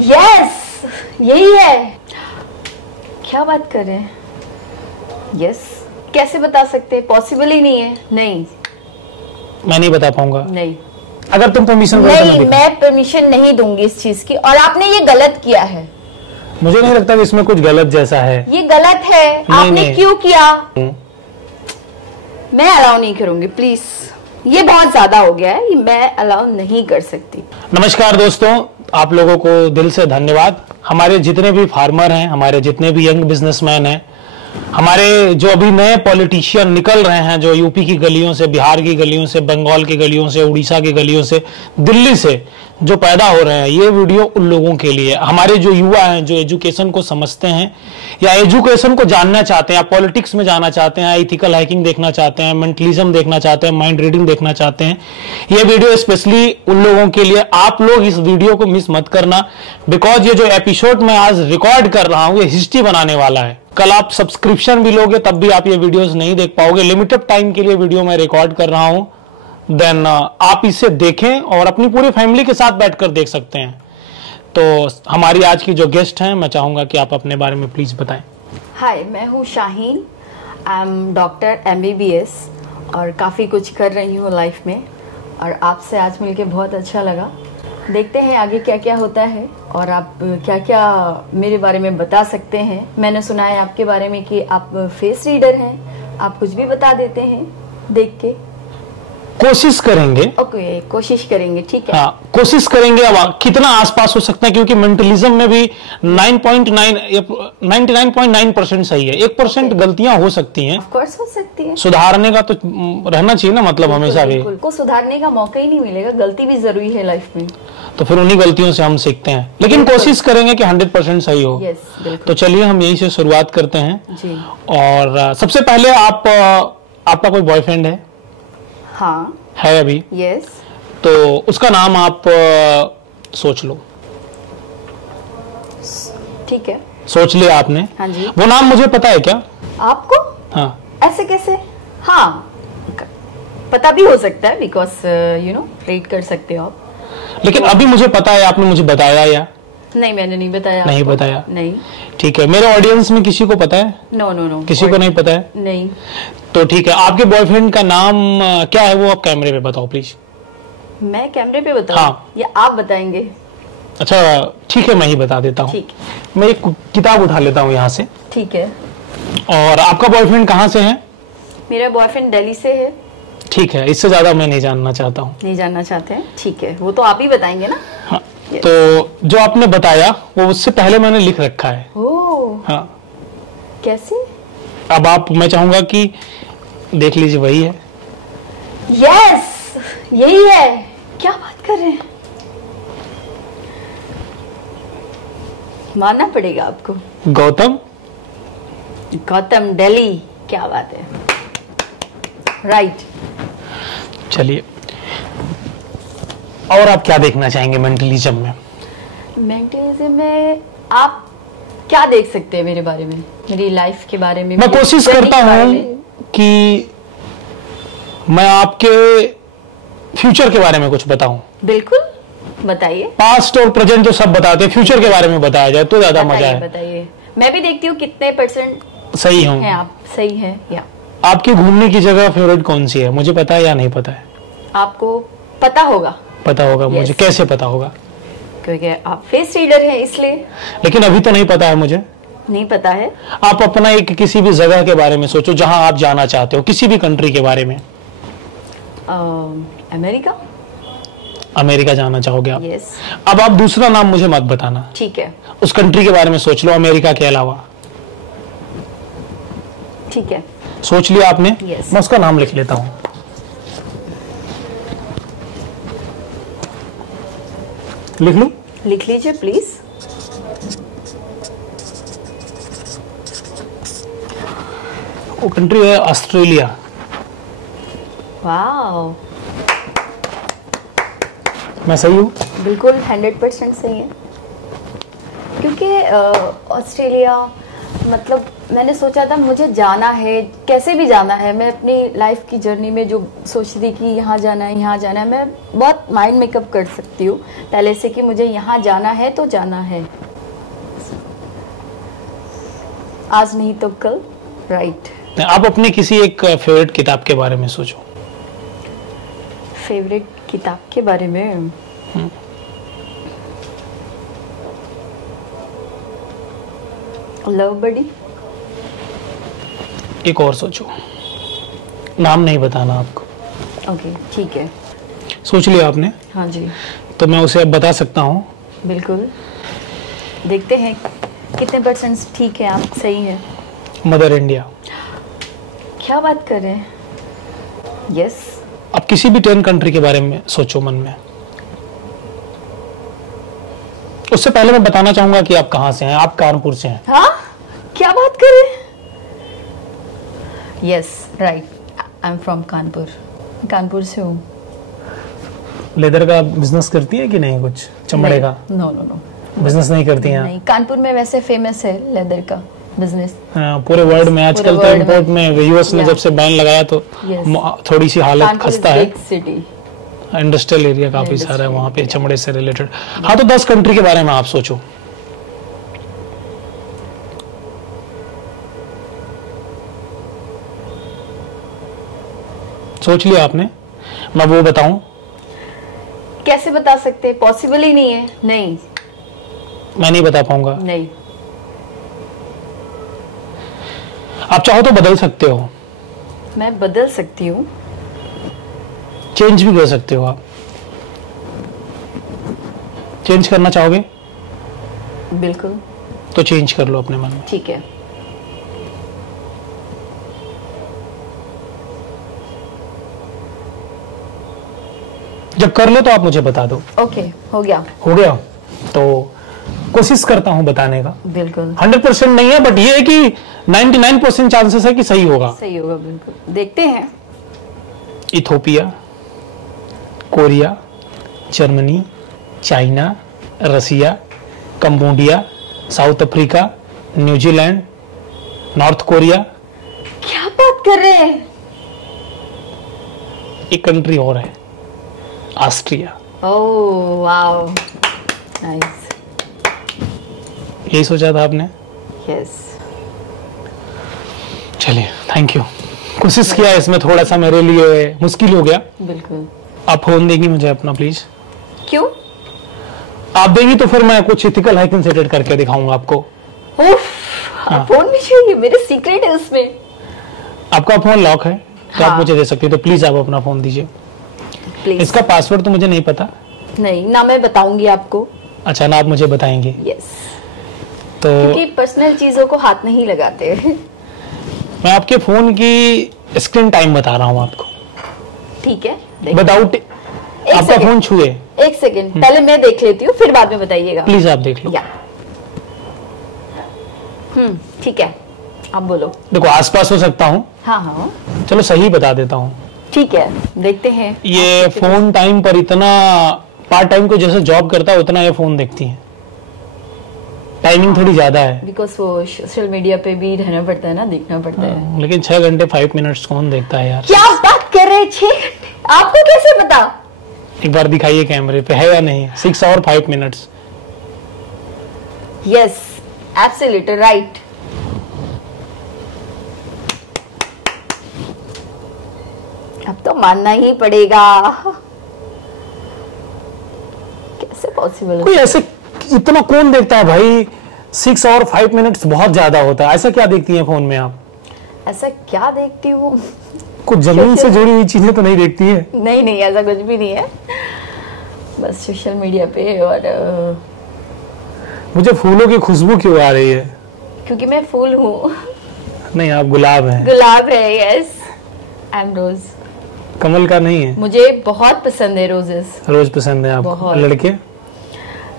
Yes, यही है। क्या बात कर रहे हैं? यस, कैसे बता सकते हैं? पॉसिबल ही नहीं है। नहीं, मैं नहीं बता पाऊंगा। नहीं, अगर तुम परमिशन नहीं, मैं परमिशन नहीं दूंगी इस चीज की, और आपने ये गलत किया है। मुझे नहीं लगता कि इसमें कुछ गलत जैसा है। ये गलत है। आपने नहीं। क्यों किया? मैं अलाउ नहीं करूंगी, प्लीज। ये बहुत ज्यादा हो गया है, ये मैं अलाउ नहीं कर सकती। नमस्कार दोस्तों, आप लोगों को दिल से धन्यवाद। हमारे जितने भी फार्मर हैं, हमारे जितने भी यंग बिजनेसमैन हैं, हमारे जो अभी नए पॉलिटिशियन निकल रहे हैं, जो यूपी की गलियों से, बिहार की गलियों से, बंगाल की गलियों से, उड़ीसा की गलियों से, दिल्ली से जो पैदा हो रहे हैं, ये वीडियो उन लोगों के लिए। हमारे जो युवा हैं, जो एजुकेशन को समझते हैं या एजुकेशन को जानना चाहते हैं, या पॉलिटिक्स में जाना चाहते हैं, एथिकल हैकिंग देखना चाहते हैं, मेंटलिज्म देखना चाहते हैं, माइंड रीडिंग देखना चाहते हैं, ये वीडियो स्पेशली उन लोगों के लिए। आप लोग इस वीडियो को मिस मत करना, बिकॉज ये जो एपिसोड मैं आज रिकॉर्ड कर रहा हूं, ये हिस्ट्री बनाने वाला है। कल आप सब्सक्रिप्शन भी लोगे तब भी आप ये वीडियोस नहीं देख पाओगे। लिमिटेड टाइम के लिए वीडियो मैं रिकॉर्ड कर रहा हूं, देन आप इसे देखें और अपनी पूरी फैमिली के साथ बैठकर देख सकते हैं। तो हमारी आज की जो गेस्ट हैं, मैं चाहूंगा कि आप अपने बारे में प्लीज बताएं। हाय, मैं हूँ Shaheen. I am doctor MBBS और काफ़ी कुछ कर रही हूँ लाइफ में, और आपसे आज मिलके बहुत अच्छा लगा। देखते हैं आगे क्या क्या होता है और आप क्या क्या मेरे बारे में बता सकते हैं। मैंने सुना है आपके बारे में कि आप फेस रीडर हैं, आप कुछ भी बता देते हैं देख के। कोशिश करेंगे। ओके, कोशिश करेंगे, ठीक है। हाँ, कोशिश करेंगे। अब कितना आसपास हो सकता है, क्योंकि मेंटलिज्म में भी 99.9% सही है, 1% गलतियां हो सकती हैं। ऑफ कोर्स हो सकती है। सुधारने का तो रहना चाहिए ना, मतलब हमेशा भी को सुधारने का मौका ही नहीं मिलेगा। गलती भी जरूरी है लाइफ में, तो फिर उन्हीं गलतियों से हम सीखते हैं, लेकिन कोशिश करेंगे कि 100% सही हो। तो चलिए हम यही से शुरुआत करते हैं जी। और सबसे पहले आपका कोई बॉयफ्रेंड है? हाँ है अभी? यस। तो उसका नाम आप सोच लो। ठीक है, सोच लिया आपने? हाँ जी। वो नाम मुझे पता है क्या आपको? हाँ। ऐसे कैसे? हाँ, पता भी हो सकता है, बिकॉज रेट कर सकते हो आप। लेकिन अभी मुझे पता है, आपने मुझे बताया या नहीं? मैंने नहीं बताया। नहीं आपको? बताया? नहीं। ठीक है, मेरे ऑडियंस में किसी को पता है? नो नो नो, किसी को नहीं पता है? नहीं। तो ठीक है, आपके बॉयफ्रेंड का नाम क्या है, वो आप कैमरे पे बताओ प्लीज। मैं कैमरे पे बताऊं? हाँ। या आप बताएंगे? अच्छा ठीक है, मैं ही बता देता हूँ। ठीक। मैं एक किताब उठा लेता हूँ यहाँ से। ठीक है। और आपका बॉयफ्रेंड कहाँ से है? मेरा बॉयफ्रेंड दिल्ली से है। ठीक है, इससे ज्यादा मैं नहीं जानना चाहता हूँ। नहीं जानना चाहते हैं? ठीक है, वो तो आप ही बताएंगे ना। हाँ। तो जो आपने बताया वो उससे पहले मैंने लिख रखा है। ओह, हाँ। कैसे? अब मैं चाहूंगा कि देख लीजिए, वही है। यस, यही है। क्या बात कर रहे हैं? मानना पड़ेगा आपको। गौतम। गौतम, दिल्ली। क्या बात है, राइट। चलिए, और आप क्या देखना चाहेंगे मेंटलिज्म में? मेंटलिज्म में आप क्या देख सकते हैं मेरे बारे में, मेरी लाइफ के बारे में? मैं कोशिश करता हूं कि मैं आपके फ्यूचर के बारे में कुछ बताऊं। बिल्कुल, बताइए। पास्ट और प्रेजेंट तो सब बताते हैं, फ्यूचर के बारे में बताया जाए तो ज्यादा मजा है। बताइए। मैं भी देखती हूँ कितने % सही हूँ हैं आप। सही है या? आपकी घूमने की जगह फेवरेट कौन सी है, मुझे पता है या नहीं पता है? आपको पता होगा। पता होगा। Yes. मुझे कैसे पता होगा? क्योंकि आप फेस रीडर हैं, इसलिए। लेकिन अभी तो नहीं पता है मुझे। नहीं पता है? आप अपना एक किसी भी जगह के बारे में सोचो जहां आप जाना चाहते हो, किसी भी कंट्री के बारे में। अमेरिका। अमेरिका जाना चाहोगे आप? यस। अब आप दूसरा नाम मुझे मत बताना। ठीक है। उस कंट्री के बारे में सोच लो, अमेरिका के अलावा। ठीक है, सोच लिया आपने? Yes. मैं उसका नाम लिख लेता हूं। लिख लूं? लिख लीजिए प्लीज। वो कंट्री है ऑस्ट्रेलिया। वाओ, मैं सही हूँ? बिल्कुल 100% सही है। क्योंकि ऑस्ट्रेलिया मतलब मैंने सोचा था मुझे जाना है, कैसे भी जाना है। मैं अपनी लाइफ की जर्नी में जो सोचती थी कि यहाँ जाना है, यहाँ जाना है, मैं बहुत माइंड मेकअप कर सकती हूँ पहले से कि मुझे यहाँ जाना है तो जाना है, आज नहीं तो कल। राइट। आप अपनी किसी एक फेवरेट किताब के बारे में सोचो। फेवरेट किताब के बारे में लव बडी। एक और सोचो, नाम नहीं बताना आपको। ओके ठीक है। सोच लिया आपने? हाँ जी। तो मैं उसे अब बता सकता हूँ। बिल्कुल, देखते हैं कितने परसेंट ठीक है, आप सही है। Mother India. क्या बात कर रहे हैं? यस। अब किसी भी 10 कंट्री के बारे में सोचो मन में। उससे पहले मैं बताना चाहूंगा कि आप कहाँ से हैं। आप कानपुर से हैं। हाँ, क्या बात कर रहे हैं? Yes right, I am from Kanpur. Kanpur से हूँ। लेदर का बिजनेस करती है कि नहीं? कुछ चमड़े का? नो नो नो, बिजनेस नहीं करती हैं? नहीं, कानपुर में वैसे फेमस है लेदर का बिजनेस। पूरे वर्ल्ड में। आजकल तो इंपोर्ट में यूएस ने जब से बैन लगाया तो थोड़ी सी हालत खस्ता है। सिटी इंडस्ट्रियल एरिया काफी सारा है वहाँ पे चमड़े से रिलेटेड। हाँ, तो 10 कंट्री के बारे में आप सोचो। सोच लिया आपने? मैं वो बताऊं? कैसे बता सकते? पॉसिबल ही नहीं है। नहीं, मैं नहीं बता पाऊंगा। नहीं। आप चाहो तो बदल सकते हो। मैं बदल सकती हूँ। चेंज भी कर सकते हो। आप चेंज करना चाहोगे? बिल्कुल। तो चेंज कर लो अपने मन में। ठीक है। जब कर लो तो आप मुझे बता दो। ओके, हो गया। हो गया? तो कोशिश करता हूं बताने का। बिल्कुल। 100% नहीं है, बट ये है कि 99% चांसेस है कि सही होगा। सही होगा, बिल्कुल। देखते हैं। इथोपिया, कोरिया, जर्मनी, चाइना, रसिया, Cambodia, south Africa, New Zealand, north Korea. क्या बात कर रहे हैं? एक कंट्री और है, ऑस्ट्रिया। Oh wow, nice. यही सोचा था आपने? यस। चलिए, थैंक यू। कोशिश किया, इसमें थोड़ा सा मेरे लिए मुश्किल हो गया। बिल्कुल। आप फोन देंगी मुझे अपना प्लीज? क्यों? आप देंगी तो फिर मैं कुछ इथिकल हैकिंग सेटेड करके दिखाऊंगा आपको। उफ, हाँ। फोन भी चाहिए? मेरे सीक्रेट है उसमें। आपका फोन लॉक है तो हाँ। आप मुझे दे सकती है, तो प्लीज आप अपना फोन दीजिए। प्लीज। इसका पासवर्ड तो मुझे नहीं पता। नहीं ना, मैं बताऊंगी आपको। अच्छा, ना आप मुझे बताएंगे? यस। तो क्योंकि पर्सनल चीजों को हाथ नहीं लगाते। मैं आपके फोन की स्क्रीन टाइम बता रहा हूँ आपको। ठीक है, विदाउट आपका सेकंड। फोन छुए। एक सेकंड, पहले मैं देख लेती हूँ, फिर बाद में बताइएगा। प्लीज आप देख लो। या ठीक है, आप बोलो। देखो, आसपास हो सकता हूँ। हाँ हाँ, चलो सही बता देता हूँ। ठीक है, देखते हैं। ये फोन टाइम पर इतना पार्ट टाइम को जैसे जॉब करता है उतना ये फोन देखती है। टाइमिंग थोड़ी ज्यादा है। बिकॉज वो सोशल मीडिया पे भी रहना पड़ता है ना, देखना पड़ता है। लेकिन 6 घंटे 5 मिनट्स कौन देखता है यार? क्या बात कर रहे हैं? 6 घंटे? आपको कैसे पता? एक बार दिखाइए कैमरे पे, है या नहीं? 6 और 5 मिनट्स। Yes, absolutely right. अब तो मानना ही पड़ेगा। कैसे पॉसिबल? कोई ऐसे इतना कौन देखता है भाई? 6 और 5 मिनट्स बहुत ज्यादा होता है। ऐसा क्या देखती हैं फोन में आप? ऐसा क्या देखती हूँ? कुछ जमीन से जुड़ी हुई चीजें तो नहीं देखती है? नहीं नहीं, ऐसा कुछ भी नहीं है। बस सोशल मीडिया पे। और मुझे फूलों की खुशबू क्यों आ रही है? क्योंकि मैं फूल हूँ। नहीं, आप गुलाब हैं। गुलाब है। Yes, I M rows. कमल का नहीं है? मुझे बहुत पसंद है रोजेस। रोज पसंद है आपको? बहुत। लड़के?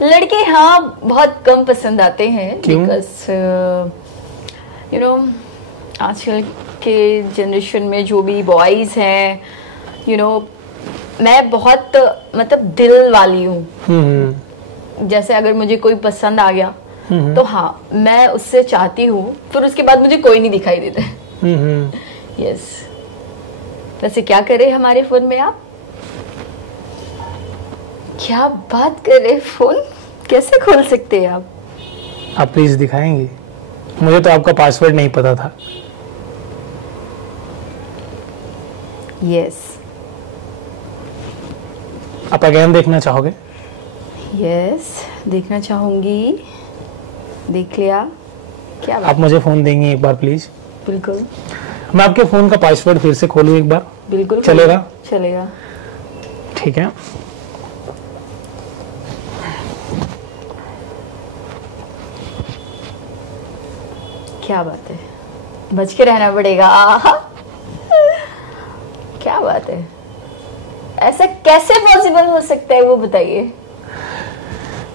लड़के हाँ, बहुत कम पसंद आते हैं। क्यों? बिकॉज यू नो, आजकल के जनरेशन में जो भी बॉयज हैं, यू नो, मैं बहुत मतलब दिल वाली हूँ। जैसे अगर मुझे कोई पसंद आ गया तो हाँ, मैं उससे चाहती हूँ, फिर उसके बाद मुझे कोई नहीं दिखाई देता। यस। वैसे क्या कर रहे हैं हमारे फोन में आप? क्या बात कर रहे हैं? फोन कैसे खोल सकते हैं आप? आप प्लीज दिखाएंगे? मुझे तो आपका पासवर्ड नहीं पता था। यस। आप अगेन देखना चाहोगे? यस, देखना चाहूंगी। देख लिया? क्या बात? आप मुझे फोन देंगे एक बार प्लीज? बिल्कुल। मैं आपके फोन का पासवर्ड फिर से खोलूं एक बार? बिल्कुल चलेगा? चलेगा। ठीक है। क्या बात है, बच के रहना पड़ेगा। क्या बात है, ऐसा कैसे पॉसिबल हो सकता है वो बताइए।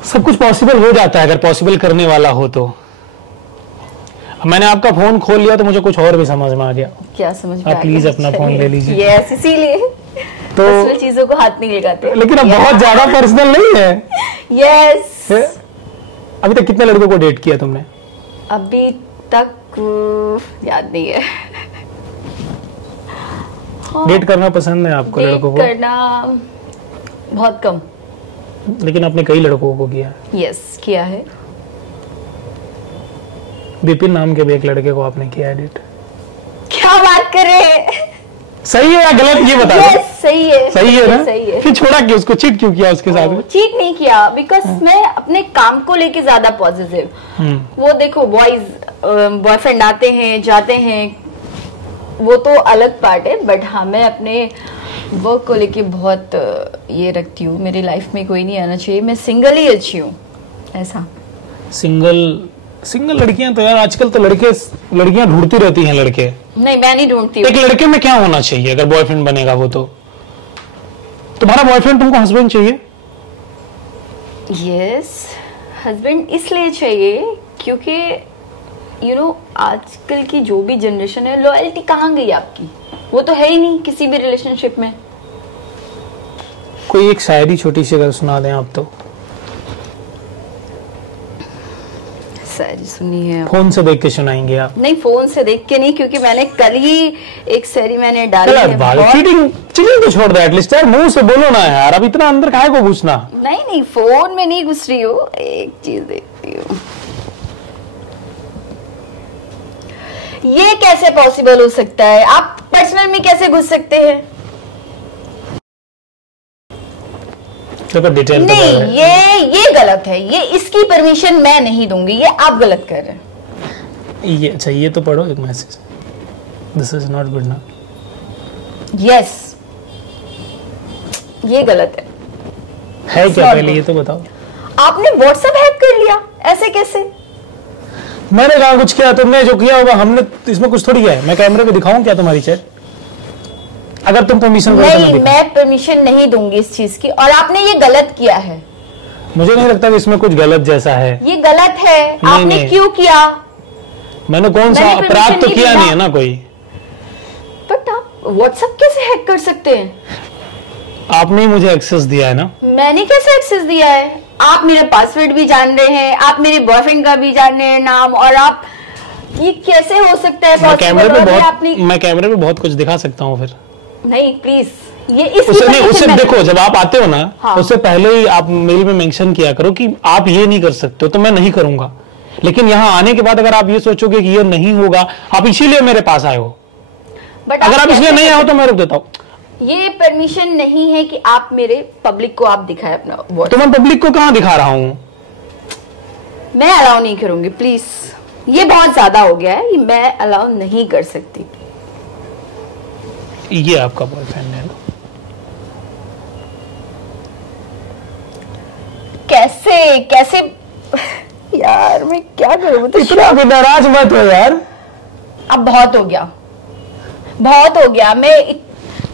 सब कुछ पॉसिबल हो जाता है अगर पॉसिबल करने वाला हो तो। मैंने आपका फोन खोल लिया तो मुझे कुछ और भी समझ में आ गया। क्या समझ में? आप प्लीज अपना फोन ले लीजिए। यस, इसीलिए तो पर्सनल चीजों को हाथ नहीं लगाते। लेकिन अब बहुत ज्यादा पर्सनल नहीं है। यस। अभी तक कितने लड़कों को डेट किया तुमने? अभी तक याद नहीं है। हाँ, डेट करना पसंद है आपको? लड़कों को करना बहुत कम। लेकिन आपने कई लड़कों को किया? यस, किया है। विपिन नाम के भी एक लड़के को आपने किया है डेट? क्या बात कर रहे हैं? सही है या गलत ये बता दो। yes, सही है। सही है ना? सही है। फिर छोड़ा क्यों उसको? चीट क्यों किया उसके साथ में? चीट नहीं किया, बिकॉज मैं अपने काम को लेके ज्यादा पॉजिटिव। वो देखो, बॉयज बॉयफ्रेंड आते हैं जाते हैं, वो तो अलग पार्ट है, बट हाँ, मैं अपने वर्क को लेके बहुत ये रखती हूँ। मेरी लाइफ में कोई नहीं आना चाहिए, मैं सिंगल ही अच्छी हूँ, ऐसा। सिंगल लड़कियां तो यार आजकल तो लड़कियां ढूंढती रहती हैं लड़के। नहीं, मैं नहीं ढूंढती हूँ। एक लड़के में क्या होना चाहिए अगर बॉयफ्रेंड बनेगा वो? तो तुम्हारा बॉयफ्रेंड तुमको हस्बैंड चाहिए? यस, हस्बैंड इसलिए चाहिए क्योंकि आजकल की जो भी जनरेशन है, लॉयल्टी कहाँ गई आपकी? वो तो है ही नहीं किसी भी रिलेशनशिप में। कोई एक शायरी छोटी सी अगर सुना दें आप तो। शायरी सुनी है? फोन से देख के सुनाएंगे आप? नहीं, फोन से देख के नहीं, क्योंकि मैंने कल ही एक शायरी मैंने डाली है। चीटिंग तो छोड़ दे एटलीस्ट यार, मुंह से बोलो ना यार, अब इतना अंदर काहे को घुसना? नहीं, फोन में नहीं घुस रही हूँ, एक चीज देखती हूँ। ये कैसे पॉसिबल हो सकता है? आप पर्सनल में कैसे घुस सकते हैं? डिटेल नहीं, ये गलत है। ये इसकी परमिशन मैं नहीं दूंगी, ये आप गलत कर रहे हैं। ये अच्छा, ये तो पढ़ो एक message. This is not good ना। यस, ये गलत है क्या? पहले ये तो बताओ। आपने व्हाट्सएप हैक कर लिया, ऐसे कैसे? मैंने कहा कुछ किया? तुमने जो किया होगा, हमने इसमें कुछ थोड़ी किया है। मैं कैमरे पे दिखाऊं क्या तुम्हारी चैट? अगर तुम परमिशन नहीं, मैं परमिशन नहीं दूंगी इस चीज की, और आपने ये गलत किया है। मुझे नहीं लगता कि इसमें कुछ गलत जैसा है। ये गलत है। आपने क्यों किया? मैंने कौन सा अपराध तो किया नहीं है ना कोई। बट आप व्हाट्सएप कैसे हैक कर सकते हैं? आपने ही मुझे एक्सेस दिया है ना। मैंने कैसे एक्सेस दिया है? आप मेरा पासवर्ड भी जान रहे हैं, आप मेरे बॉयफ्रेंड का भी जान रहे हैं नाम, और आप, ये कैसे हो सकता है? मैं कैमरे पे बहुत कुछ दिखा सकता हूँ फिर। नहीं प्लीज, ये इस उसे देखो, जब आप आते हो ना, हाँ। उससे पहले ही आप मेल में मेंशन किया करो कि आप ये नहीं कर सकते हो, तो मैं नहीं करूंगा। लेकिन यहाँ आने के बाद अगर आप ये सोचोगे कि ये नहीं होगा, आप इसीलिए मेरे पास आए हो। बट अगर आप इसलिए नहीं आए हो तो मैं रुक देता हूँ। ये परमिशन नहीं है कि आप मेरे पब्लिक को आप दिखाए अपना। तो मैं पब्लिक को कहाँ दिखा रहा हूँ? मैं अलाउ नहीं करूंगी, प्लीज। ये बहुत ज्यादा हो गया है, ये मैं अलाउ नहीं कर सकती। ये आपका बॉयफ्रेंड है ना? कैसे यार, मैं क्या करूं? तो इतना भी नाराज मत हो यार। अब बहुत हो गया।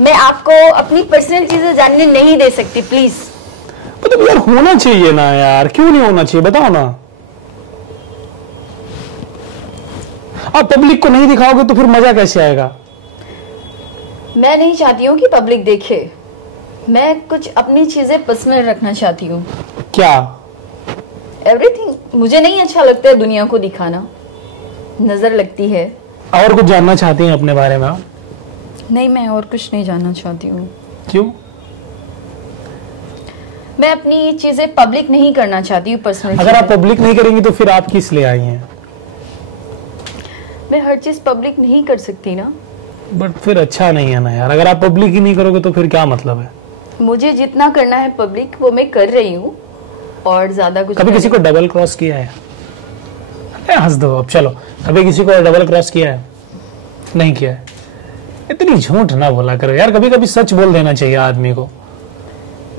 मैं आपको अपनी पर्सनल चीजें जानने नहीं दे सकती, प्लीज। मतलब यार होना चाहिए ना यार, क्यों नहीं होना चाहिए बताओ ना। आप पब्लिक को नहीं दिखाओगे तो फिर मजा कैसे आएगा? मैं नहीं चाहती हूँ कि पब्लिक देखे। मैं कुछ अपनी चीजें पर्सनल रखना चाहती हूँ। क्या? एवरीथिंग। मुझे नहीं अच्छा लगता है दुनिया को दिखाना, नजर लगती है। और कुछ जानना चाहती हैं अपने बारे में आप? नहीं, मैं और कुछ नहीं जानना चाहती हूँ। क्यों? मैं अपनी चीजें पब्लिक नहीं करना चाहती हूँ, पर्सनल। अगर आप पब्लिक नहीं करेंगी तो फिर आप किस लिए आई हैं? मैं हर चीज पब्लिक नहीं कर सकती ना। बट फिर अच्छा नहीं है ना यार, अगर आप पब्लिक ही नहीं करोगे तो फिर क्या मतलब है? मुझे जितना करना है पब्लिक वो मैं कर रही हूँ, और ज्यादा कुछ। कभी किसी को डबल क्रॉस किया है? हंस दो अब, चलो। कभी किसी को डबल क्रॉस किया है? नहीं किया है। इतनी झूठ ना बोला करो यार, कभी कभी सच बोल देना चाहिए आदमी को।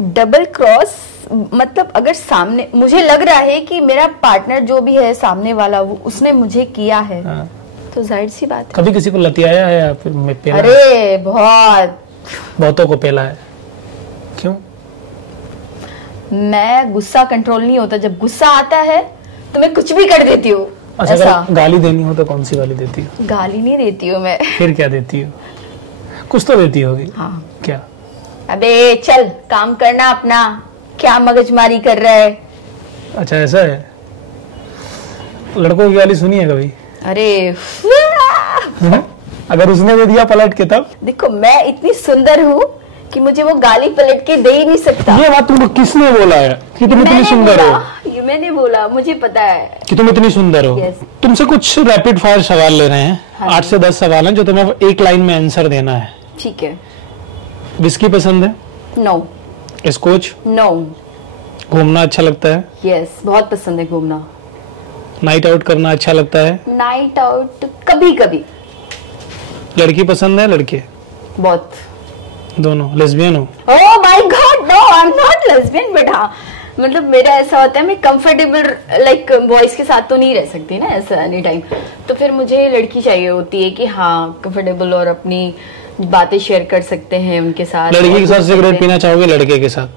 डबल क्रॉस मतलब अगर सामने मुझे लग रहा है कि मेरा पार्टनर जो भी है सामने वाला, वो उसने मुझे किया है, हाँ। तो जाहिर सी बात है। कभी किसी को लतियाया है या फिर पेला? अरे बहुतों को पेला है। क्यों? मैं गुस्सा कंट्रोल नहीं होता, जब गुस्सा आता है तो मैं कुछ भी कर देती हूँ। अच्छा, अगर गाली देनी हो तो कौन सी गाली देती हो? गाली नहीं देती हूँ मैं। फिर क्या देती हो? कुछ तो देती होगी। हाँ। क्या? अबे चल काम करना अपना, क्या मगजमारी कर रहा है? अच्छा ऐसा है। लड़कों की गाली सुनी है कभी? अरे अगर उसने दे दिया पलट के तब? देखो मैं इतनी सुंदर हूँ कि मुझे वो गाली पलट के दे ही नहीं सकता। ये बात तुमको किसने बोला है कि तुम इतनी सुंदर हो? ये मैंने बोला, मुझे पता है कि तुम इतनी सुंदर हो। yes. तुमसे कुछ रैपिड फायर सवाल ले रहे हैं। हाँ 8 से 10 सवाल हैं जो तुम्हें एक लाइन में आंसर देना है। ठीक है। विस्की पसंद है? नो। स्कॉच? नो। घूमना अच्छा लगता है? यस, बहुत पसंद है घूमना। नाइट आउट करना अच्छा लगता है? नाइट आउट कभी कभी। लड़की पसंद है लड़के? बहुत। दोनों? लेस्बियन हो? Oh my god, no I am not lesbian, but हाँ मतलब मेरा ऐसा होता है, मैं कंफर्टेबल लाइक बॉयज के साथ तो नहीं रह सकती ना ऐसा एनी टाइम, तो फिर मुझे लड़की चाहिए होती है कि हाँ कंफर्टेबल और अपनी बातें शेयर कर सकते हैं उनके साथ। लड़की के साथ सिगरेट पीना चाहोगे लड़के के साथ?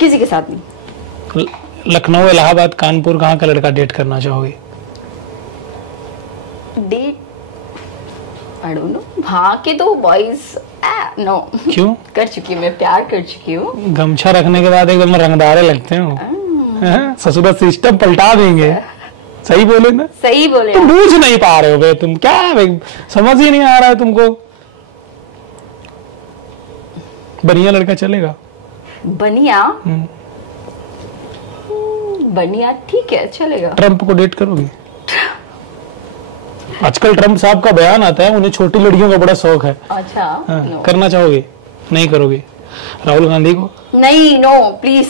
किसी के साथ नहीं। लखनऊ, इलाहाबाद, कानपुर, कहाँ का लड़का डेट करना चाहोगे? डेट आई डोंट नो, वहाँ के तो बॉयज नो। क्यों? कर चुकी हूँ मैं, प्यार कर चुकी हूँ। गमछा रखने के बाद एकदम रंगदारे लगते हो। ससुरा सिस्टम पलटा देंगे। सही बोले ना? सही बोले। तुम बूझ नहीं पा रहे हो बे, तुम क्या समझ ही नहीं आ रहा है तुमको। बढ़िया लड़का चलेगा? बनिया? बनिया ठीक है चलेगा। ट्रम्प को डेट करोगे? आजकल ट्रम्प साहब का बयान आता है, उन्हें छोटी लड़कियों का बड़ा शौक है। अच्छा। नो। करना चाहोगे? नहीं करोगे? राहुल गांधी को? नहीं, नो प्लीज।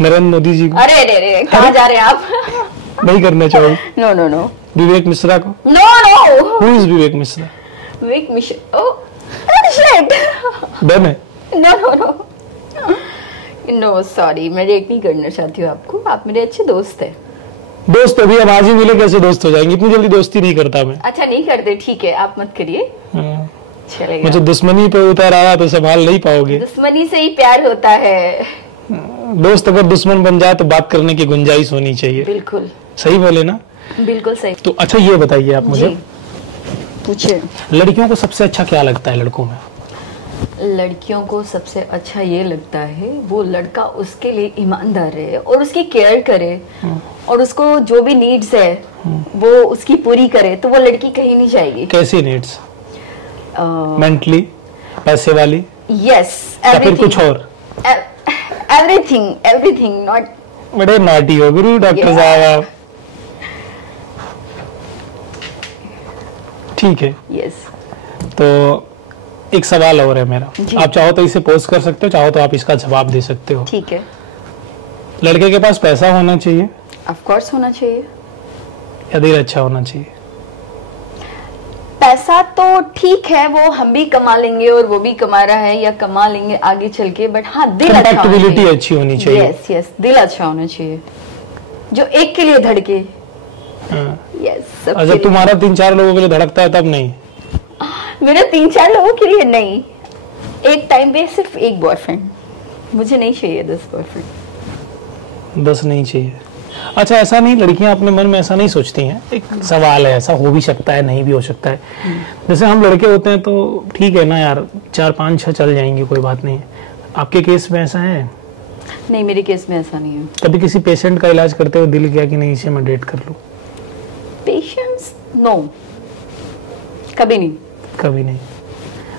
नरेंद्र मोदी जी को? अरे अरे अरे कहाँ जा रहे हैं आप? नहीं करना चाहोगे? No no no. Vivek Mishra को? No no. Who is Vivek Mishra? Vivek Mishra, oh shit. Done है? No no no no sorry, मैं डेट नहीं करना चाहती हूँ आपको, आप मेरे अच्छे दोस्त हैं। दोस्त अभी अब आज ही मिले कैसे दोस्त हो जाएंगे? इतनी जल्दी दोस्ती नहीं करता मैं। अच्छा नहीं करते, ठीक है आप मत करिए। चलेगा। मुझे दुश्मनी पे उतर आया तो संभाल नहीं पाओगे। दुश्मनी से ही प्यार होता है। दोस्त अगर दुश्मन बन जाए तो बात करने की गुंजाइश होनी चाहिए। बिल्कुल सही बोले ना? बिल्कुल सही। तो अच्छा ये बताइए आप मुझे, पूछे। लड़कियों को सबसे अच्छा क्या लगता है लड़कों में? लड़कियों को सबसे अच्छा ये लगता है वो लड़का उसके लिए ईमानदार रहे और उसकी केयर करे और उसको जो भी नीड्स है वो उसकी पूरी करे, तो वो लड़की कहीं नहीं जाएगी। कैसी नीड्स? मेंटली, पैसे वाली? यस, या फिर कुछ और? Everything everything. नॉट बड़े नॉटी हो गुरु डॉक्टर साहब। ठीक है। यस। तो एक सवाल और है मेरा, आप चाहो तो इसे पोस्ट कर सकते हो, चाहो तो आप इसका जवाब दे सकते हो। ठीक है। लड़के के पास पैसा होना चाहिए? ऑफ कोर्स होना चाहिए। या दिल अच्छा होना चाहिए? पैसा तो ठीक है, वो हम भी कमा लेंगे और वो भी कमा रहा है या कमा लेंगे आगे चल के, बट हाँ दिल अच्छा होना चाहिए। अच्छी होनी चाहिए। यस यस, दिल अच्छा होना चाहिए जो एक के लिए धड़के। यस। अच्छा तुम्हारा 3-4 लोगों के लिए धड़कता है तब नहीं? मेरा 3-4 लोगों के लिए नहीं, एक टाइम पे सिर्फ एक बॉयफ्रेंड। मुझे नहीं चाहिए 10 बॉयफ्रेंड। 10 नहीं चाहिए? अच्छा ऐसा नहीं, लड़कियां अपने मन में ऐसा नहीं सोचती हैं, एक सवाल है, ऐसा हो भी सकता है नहीं भी हो सकता है। जैसे हम लड़के होते हैं तो ठीक है ना यार, 4-5-6 चल जाएंगे, कोई बात नहीं। आपके केस में ऐसा है? नहीं, मेरे केस में ऐसा नहीं है। कभी किसी पेशेंट का इलाज करते हुए दिल किया कि नहीं इसे मैं डेट कर लूं? पेशेंट्स नो, कभी नहीं। कभी नहीं।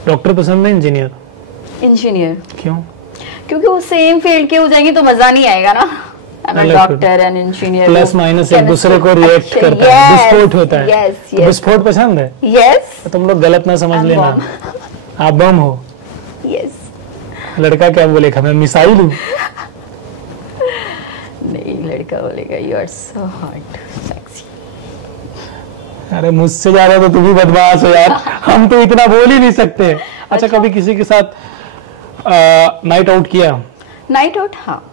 डॉक्टर पसंद है इंजीनियर? इंजीनियर। क्यों? क्योंकि वो सेम फील्ड के हो जाएंगे तो मजा नहीं आएगा ना। Doctor and engineer plus minus एक दूसरे को रिएक्ट करता है, विस्फोट होता है। यस, तो विस्फोट पसंद है? यस। तुम लोग गलत ना समझ लेना, आप बम हो। यस। लड़का क्या बोलेगा, मैं मिसाइल हूँ? नहीं, लड़का बोलेगा you are so hot sexy. अरे मुझसे ज्यादा तो तुम ही बदमाश हो यार, हम तो इतना बोल ही नहीं सकते। अच्छा, कभी किसी के साथ नाइट आउट किया? नाइट आउट, हाँ।